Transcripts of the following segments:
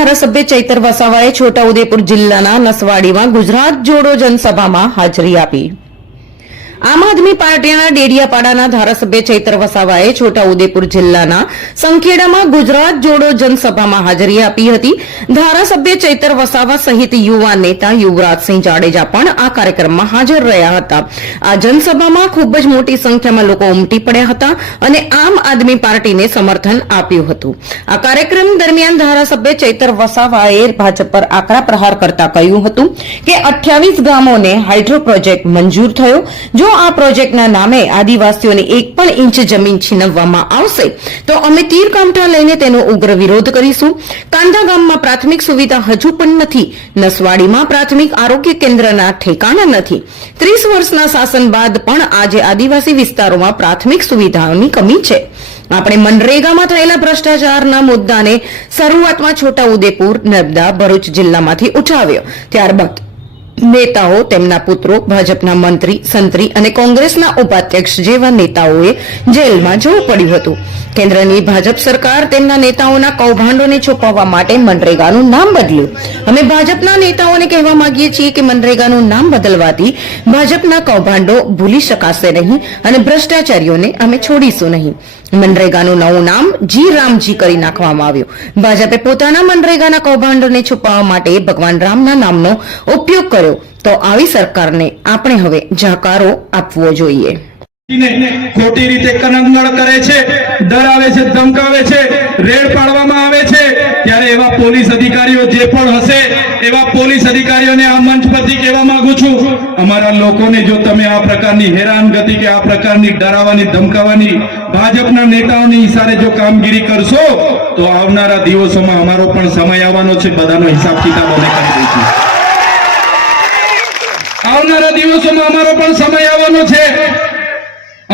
ધારાસભ્ય ચૈતર વસાવાએ છોટાઉદેપુર જિલ્લાના નસવાડીમાં ગુજરાત જોડો જનસભામાં હાજરી આપી। આમ આદમી પાર્ટીના ડેડિયાપાડાના ધારાસભ્ય ચૈતર વસાવાએ છોટાઉદેપુર જિલ્લાના સંખેડામાં ગુજરાત જોડો જનસભામાં હાજરી આપી હતી। ધારાસભ્ય ચૈતર વસાવા સહિત યુવા નેતા યુવરાજસિંહ જાડેજા પણ આ કાર્યક્રમમાં હાજર રહ્યા હતા। આ જનસભામાં ખૂબ જ મોટી સંખ્યામાં લોકો ઉમટી પડ્યા હતા અને આમ આદમી પાર્ટીને સમર્થન આપ્યું હતું। આ કાર્યક્રમ દરમિયાન ધારાસભ્ય ચૈતર વસાવાએ ભાજપ પર આકરા પ્રહાર કરતા કહ્યું હતું કે 28 ગામોને હાઇડ્રો પ્રોજેક્ટ મંજૂર થયો। જો આ પ્રોજેક્ટના નામે આદિવાસીઓની એક પણ ઇંચ જમીન છીનવવામાં આવશે તો અમે તીરકામઠા લઈને તેનો ઉગ્ર વિરોધ કરીશું। કાંદા ગામમાં પ્રાથમિક સુવિધા હજુ પણ નથી। નસવાડીમાં પ્રાથમિક આરોગ્ય કેન્દ્રના ઠેકાણા નથી। 30 વર્ષના શાસન બાદ પણ આજે આદિવાસી વિસ્તારોમાં પ્રાથમિક સુવિધાઓની કમી છે। આપણે મનરેગામાં થયેલા ભ્રષ્ટાચારના મુદ્દાને શરૂઆતમાં છોટાઉદેપુર, નર્મદા, ભરૂચ જિલ્લામાંથી ઉઠાવ્યો। ત્યારબાદ નેતાઓ, તેમના પુત્રો, ભાજપના મંત્રી, સંત્રી અને કોંગ્રેસના ઉપાધ્યક્ષ જેવા નેતાઓએ જેલમાં જવું પડ્યું હતું। કેન્દ્રની ભાજપ સરકાર તેમના નેતાઓના કૌભાંડોને છુપાવવા માટે મનરેગાનું નામ બદલ્યું। અમે ભાજપના નેતાઓને કહેવા માંગીએ છીએ કે મનરેગાનું નામ બદલવાથી ભાજપના કૌભાંડો ભૂલી શકાશે નહીં અને ભ્રષ્ટાચારીઓને અમે છોડીશું નહીં। મનરેગાનું નવું નામ જી રામજી કરી નાખવામાં આવ્યું। ભાજપે પોતાના મનરેગાના કૌભાંડોને છુપાવવા માટે ભગવાન રામના નામનો ઉપયોગ કર્યો તો આવી સરકારને આપણે હવે જાકારો આપવો જોઈએ। ખોટી રીતે કનંગળ કરે છે, ડરાવે છે, ધમકાવે છે, રેડ પાડવામાં આવે છે, ત્યારે એવા પોલીસ અધિકારીઓ જે પણ હશે એવા પોલીસ અધિકારીઓને આ મંચ પરથી કહેવા માંગુ છું, અમારા લોકોને જો તમે આ પ્રકારની હેરાનગતિ કે આ પ્રકારની ડરાવવાની, ધમકાવવાની ભાજપના નેતાઓની ઈશારે જો કામગીરી કરશો તો આવનારા દિવસોમાં અમારો પણ સમય આવવાનો છે। બધાનો હિસાબ કિતાબ અમે કરી દઈશું। આવનારા દિવસોમાં અમારો પણ સમય આવવાનો છે।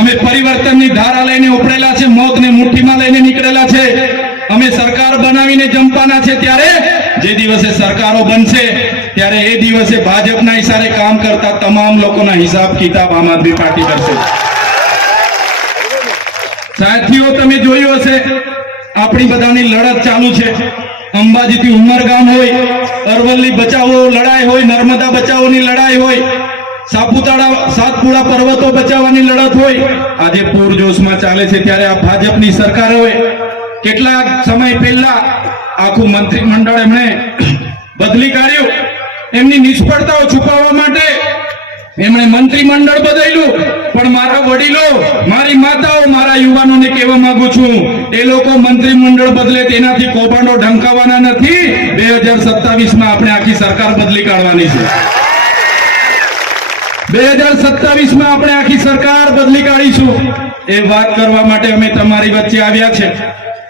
અમે પરિવર્તનની ધારા લઈને ઉપડેલા છે, મોતને મુઠ્ઠીમાં લઈને નીકળેલા છે। અમે સરકાર બનાવીને જંપવાના છે। ત્યારે જે દિવસે સરકારો બનશે ત્યારે એ દિવસે ભાજપના ઈશારે કામ કરતા તમામ લોકોના હિસાબ કિતાબ આમ આદમી પાર્ટી કરશે। સાથીઓ, તમે જોયું હશે આપણી બધાની લડત ચાલુ છે। અંબાજીથી ઉમરગામ હોય, અરવલ્લી બચાવો લડાઈ હોય, નર્મદા બચાવોની લડાઈ હોય, સાતપુડા પર્વતો બચાવવાની લડત હોય, આજે પૂરજોશમાં ચાલે છે। ત્યારે આ ભાજપની સરકાર હોય કેટલાક સમય પહેલા આખું મંત્રીમંડળ એમણે બદલી કાઢ્યું। એમની નિષ્ફળતાઓ છુપાવવા માટે એમણે મંત્રીમંડળ બદલ્યું। પણ મારા વડીલો, મારી માતાઓ, મારા યુવાનોને કહેવા માંગુ છું, એ લોકો મંત્રીમંડળ બદલે તેનાથી કૌભાંડો ઢંકાવવાના નથી। 2027માં આપણે આખી સરકાર બદલી કાઢવાની છે। 2027માં આપણે આખી સરકાર બદલી કાઢીશું। એ વાત કરવા માટે અમે તમારી વચ્ચે આવ્યા છે।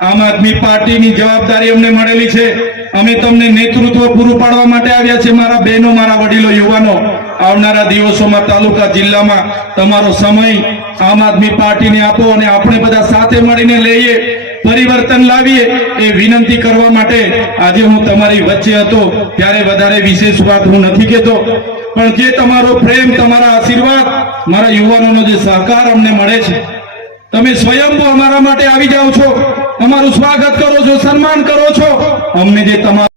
આમ આદમી પાર્ટીની જવાબદારી અમને મળેલી છે। અમે તમને નેતૃત્વ પૂરું પાડવા માટે આવ્યા છે। મારા બહેનો, મારા વડીલો, યુવાનો, આવનારા દિવસોમાં તાલુકા જિલ્લામાં તમારો સમય આમ આદમી પાર્ટીને આપો અને આપણે બધા સાથે મળીને લઈએ, પરિવર્તન લાવીએ એ વિનંતી કરવા માટે આજે હું તમારી વચ્ચે હતો। ત્યારે વધારે વિશેષ વાત હું નથી કહેતો, પણ જે તમારો પ્રેમ, તમારા આશીર્વાદ, મારા યુવાનોનો જે સહકાર અમને મળે છે, તમે સ્વયંભૂ અમારા માટે આવી જાઓ છો, અમારું સ્વાગત કરો છો, સન્માન કરો છો, અમને જે તમારું